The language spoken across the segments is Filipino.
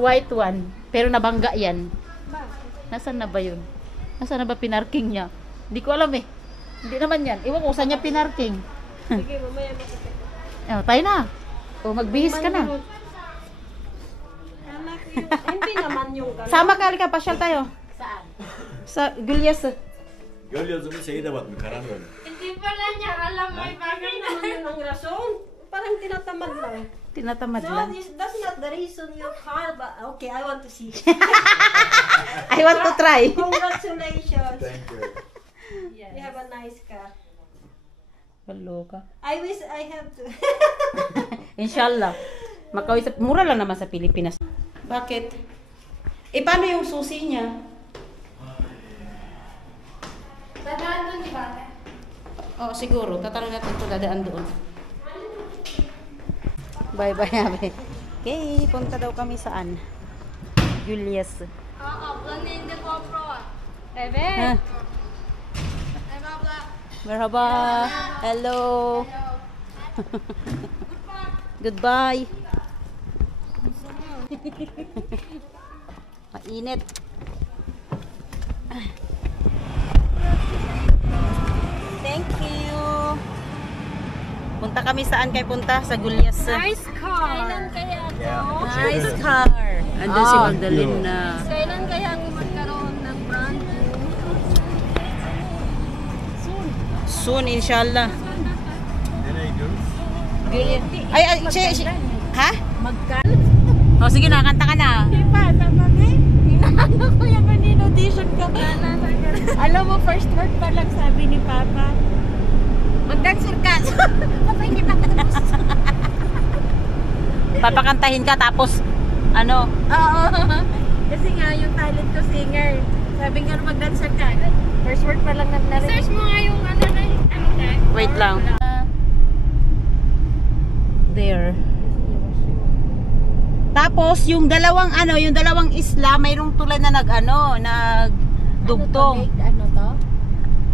white one. Pero nabangga yan. Nasaan na ba yun? Nasaan na ba pinarking niya? Hindi ko alam eh. Hindi naman yan. Iwan ko saan niya pinarking. Sige, mamaya makikita. Oh, tayo na. O, magbihis ka na. Hindi naman yung gano'n. Sama ka, halika, pasyal tayo. Saan? Sa Gulyas. Gölözümü şeyde bak, karanlık. Hindi pala niya alam may bagay naman yun ang rason. Parang tinatamad lang. Tinatamad No, lang. that's not the reason you call, but okay, I want to see. I want to try. Congratulations. Thank you. You have a nice car. Hello ka. I wish I have to. Inshallah. Makawis, mura lang naman sa Pilipinas. Bakit? Eh, paano yung susi niya? Dadaan doon di ba? Oo, siguro. Tatanong natin ito, dadaan doon. Bye-bye, Abe. Okay, punta daw kami saan? Julius. Oo, planin de GoPro. Ebe. Ha? Merhaba. Hello. Goodbye. Mainit. Thank you. Punta kami saan kayo punta? Sa Gulyas. Nice car. Kailan kaya to? Nice car. Andun si Magdalene na. Kailan kaya magkaroon ng brand new? Soon, inshallah. Nereye gidiyoruz? Gulyas. Ay, ha? Magkano? O, sige na, kanta ka na. Di pa, tama ba? Inaano ko yung audition ka ba? Alam mo, first word pa lang sabi ni Papa. Mag-dancer ka. Kapag hindi pa tapos. Papakantahin ka tapos, ano? Oo. Kasi nga, yung talent ko singer. Sabi nga, mag-dancer ka. First word pa lang narinig. Search mo nga yung ano na Wait lang. There. Tapos, yung dalawang isla, mayroong tulay na nagdugtong. Ano to?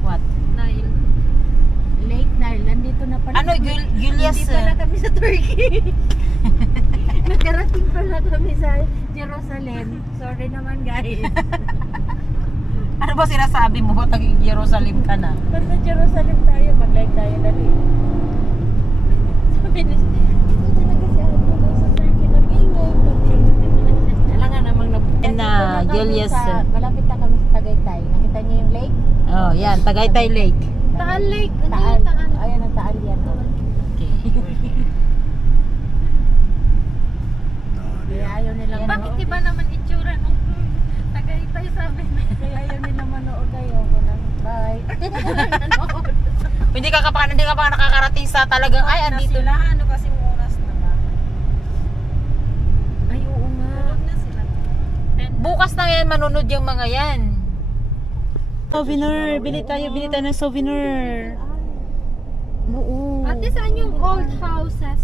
What? Nile. Lake Nile. Nandito na pala. Ano, Gulyas? Hindi pala kami sa Turkey. Nagkarating pala kami sa Jerusalem. Sorry naman guys. Ano ba sinasabi mo? Taging Jerusalem ka na. Basta Jerusalem tayo. Mag-like tayo dali. Sabi niya, ito talaga si Ate guys sa Turkey. Nag-ingay. Alam nga namang Gulyas. Malapit na kami sa Tagaytay. Nakita niyo yung lake? Oh, yan. Tagaytay Lake. Taal Lake. Taal. Ayan ang Taal yan. Okay. Kaya ayaw nilang manood. Bakit iba naman itsura nung Tagaytay sabi na? Kaya ayaw nilang manood. Ayaw ko lang. Bye. Hindi ka pa nakakarating sa talagang, ay, andito na. Ano kasi oras na ba? Ay, oo nga. Na sila. Bukas na yan, manunod yung mga yan. Souvenir, bili tayo ng souvenir. Oo. Ate, saan yung old houses?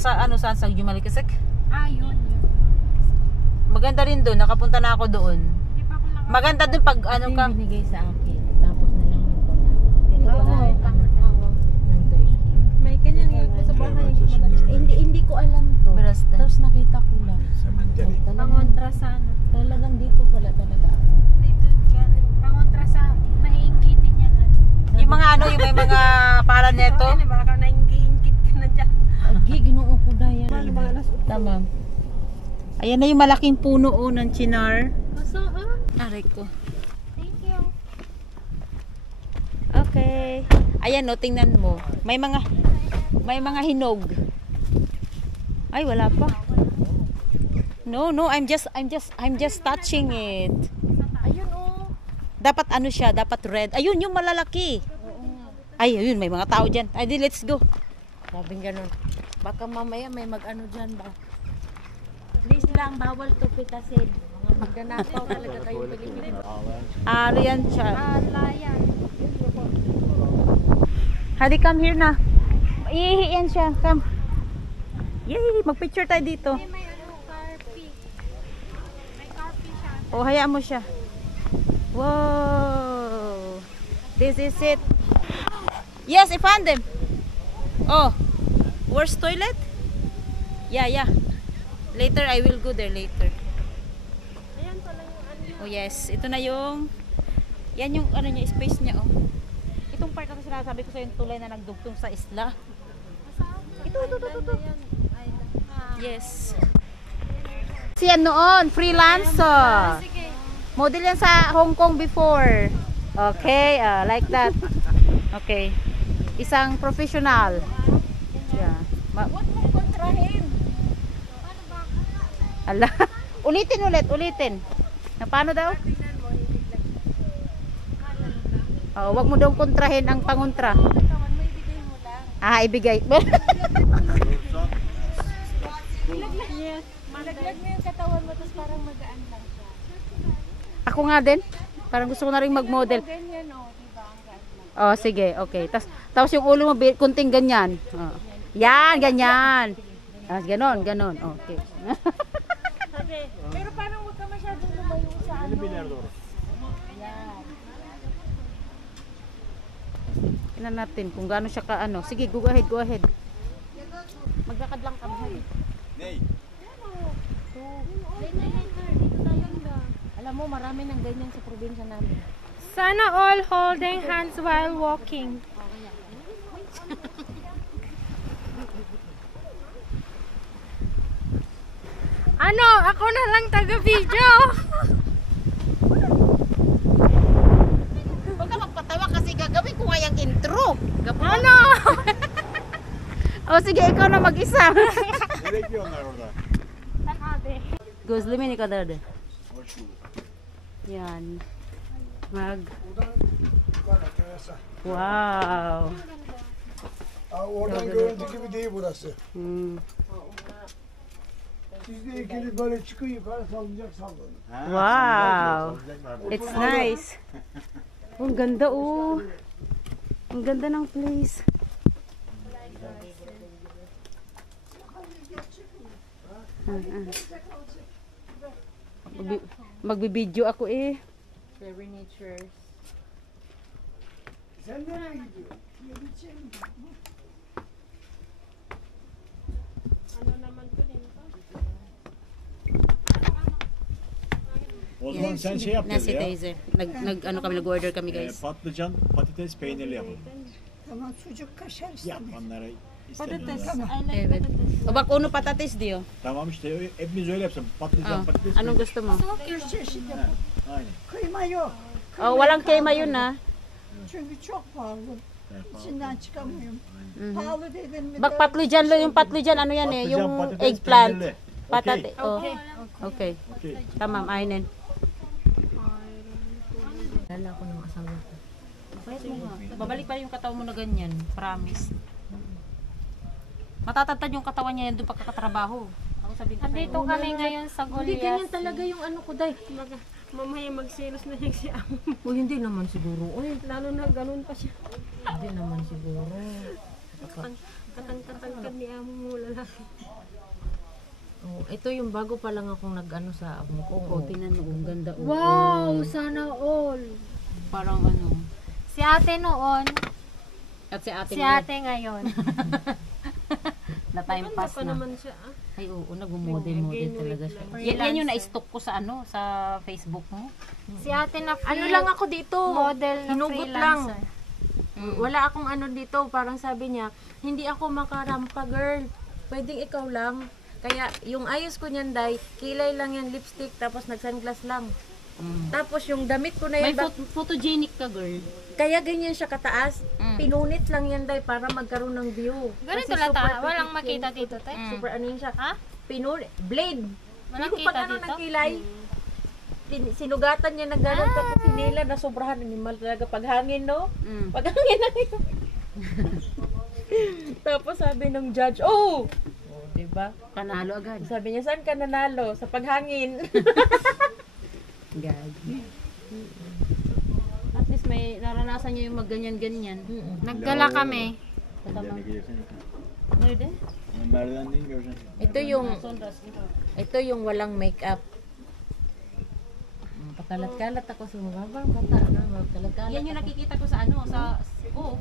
Saan sa Jumalikasek? Ah, yun. Maganda rin doon, nakapunta na ako doon. Di pa ako lang. Maganda doon pag ano ka. Binigay sa akin. Tapos na lang ko na. Dito ko na ng Turkey. May kanya nga ako sa bahay. Hindi ko alam to. Basta. Tapos nakita ko lang. Cemetery. Pangontra sa ano? Talagang dito pala talaga ako. Dito galing. Pangontra sa mainggitin yan. Yung mga ano, yung may mga palan neto. Baka naingit ka na dyan. Agi, ginoo ko na yan. Tama. Ayan na yung malaking puno ng chinar. Masaan? Aray ko. Thank you. Okay. Ayan no, tingnan mo. May mga hinog. Ay, wala pa. No, I'm just touching it. Ayun oh. Dapat ano siya, dapat red. Ayun yung malalaki. Ay, ayun, may mga tao diyan. Ay, di, let's go. Sabing ganun. Baka mamaya may mag-ano dyan ba? Please lang, bawal to pitasin. Mga magnanakaw talaga kayong Pilipino. Ano yan siya? Layan. Hadi, come here na. Ihihi yan siya. Come. Yay! Mag-picture tayo dito. May ano, carpy. May carpy siya. O, hayaan mo siya. Wow! This is it. Yes, I found them. Oh, where's toilet? Yeah. Later, I will go there later. Ayan pala yung ano. Oh yes, ito na yung, yan yung ano niya, space niya oh. Itong part na sinasabi ko sa yung tulay na nagdugtong sa isla. Ito. Yes. Siyan noon, freelancer. Sige. Model yan sa Hong Kong before. Okay, like that. Okay. Isang professional. Yeah. Huwag mong kontrahin. Ala. Ulitin. Na paano daw? Tingnan mo, hindi lang. Wag mo daw kontrahin ang pangontra. Katawan mo, ibigay mo lang. Ibigay. Yes. Malaglag mo yung katawan mo, tapos parang magaan lang siya. Ako nga din. Parang gusto ko na rin mag-model. Ganyan o, diba? Ang gaan lang. Sige, okay. Tapos yung ulo mo, kunting ganyan. Yan, ganyan. Ganon. Okay. Sabi, pero parang huwag ka masyadong lumayo sa ano. Tingnan natin kung gaano siya ka ano. Sige, go ahead. Magkakad lang kami. Ney. Alam mo, marami nang ganyan sa probinsya namin. Sana all holding hands while walking. Ano? Ako na lang taga-video. Huwag ka magpatawa kasi gagawin ko ngayang intro. Ano? Sige, ikaw na mag-isa. Ne bekliyorlar orada? Gözlemin kadar da. Hoş bulduk. Yan. Wow. Oradan görüntü gibi değil burası. Siz de ikiniz böyle çıkın yukarı salınacak sallanın. Wow. It's nice. Ang ganda oh. Ang ganda ng place. Magbibideo ako eh. Very nature. Sen nereye gidiyorsun? O zaman sen şey yap Nasi dedi ya. teyze. Nag-order kami guys. Patlıcan, patates, peynirli yapın. Tamam sucuk kaşar Yap onları istemiyorum. Evet. O bak onu patates diyor. Tamam işte hepimiz öyle yapsın. Patlıcan, patates, Anong peynir. gusto mo? Bir çeşit He, aynen. kıyma yok. Oh, walang kema yun ha. Çünkü çok pahalı. Evet, pahalı. İçinden çıkamıyorum. Pahalı dedim mi? Bak patlıcan lo yung patlıcan ano yan eh, Patlıcan, yung patates, eggplant. peynirli. Patate. Oh. Okay. Okey. Tamam, aynen. Lala ko ng asawa ko. Babalik pa rin yung katawan mo na ganyan. Promise. Matatantad yung katawan niya yan doon pagkakatrabaho. Ako sabihin ko Andito kami ngayon sa Hindi Goliath. ganyan talaga yung ano ko, day. Mamaya magselos na yung si Amo. O hindi naman siguro. Uy, Lalo na ganun pa siya. hindi naman siguro. Katang-katangkad ni Amo mo lalaki. Oh, ito yung bago pa lang akong nag-ano sa amo ko. oh, tingnan mo, ang ganda. oh. Wow! Sana all! Parang ano. Si ate noon, At si ate si ngayon, ate ngayon. na time pass na. siya ah. Ay oo, nag-model talaga siya. Yan yung na-stock ko sa ano, sa Facebook mo. Si ate na free. Ano lang ako dito? Model na Hinugot freelancer. Wala akong ano dito. Parang sabi niya, hindi ako makarampa, girl. Pwedeng ikaw lang. Kaya yung ayos ko niyan, day, kilay lang yan, lipstick, tapos nag-sunglass lang. Tapos yung damit ko na May yan, photogenic ka, girl. kaya ganyan siya kataas. Pinunit lang yan, day, para magkaroon ng view. Ganito Kasi lang super ta. Walang petit makita yun. dito, te. Super ano yun siya. Ha? Pinunit. Blade. Walang Yung kita pag ano dito? ng kilay. Sinugatan niya ng gano'n. Tapos sinila na sobrahan. Animal talaga. Paghangin, no? Paghangin na yun. Tapos sabi ng judge, oh! Diba? Panalo agad. Sabi niya, saan ka nanalo? Sa paghangin. Gagi. At least may naranasan niya yung magganyan-ganyan. Naggala kami. Ellerine gelirsen. Nerede? Merdivenden göreceksin. Ito yung walang makeup. Pakalat-kalat ako sa mga bata. Kalat-kalat. Yan yung nakikita ko sa ano, sa oh.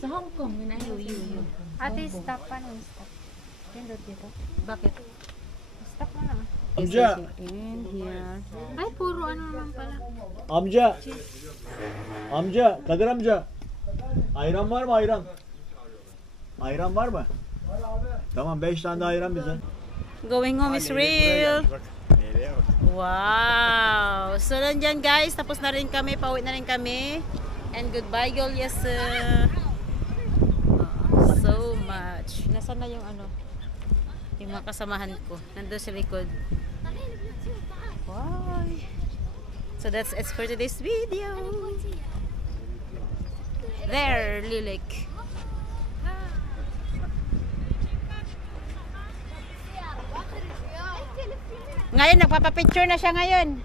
Sa Hong Kong. Yun ay Ate, stop. Paano stop? Pindot dito. Bakit? Stop mo na. Amca. In here. Ay, puro ano naman pala. Amca. Amca. Kadir amca. Ayran var mı ayran? Ayran var mı? Tamam 5 tane de ayran bize. Going home is real. Wow! So, nandyan guys. Tapos na rin kami. Pauwi na rin kami. And goodbye, Julius. So much. Nasaan na yung ano? Yung mga kasamahan ko. Nandun sa likod. Wow! So, that's it for today's video. There, Lilik. Ngayon, nagpapapicture na siya ngayon.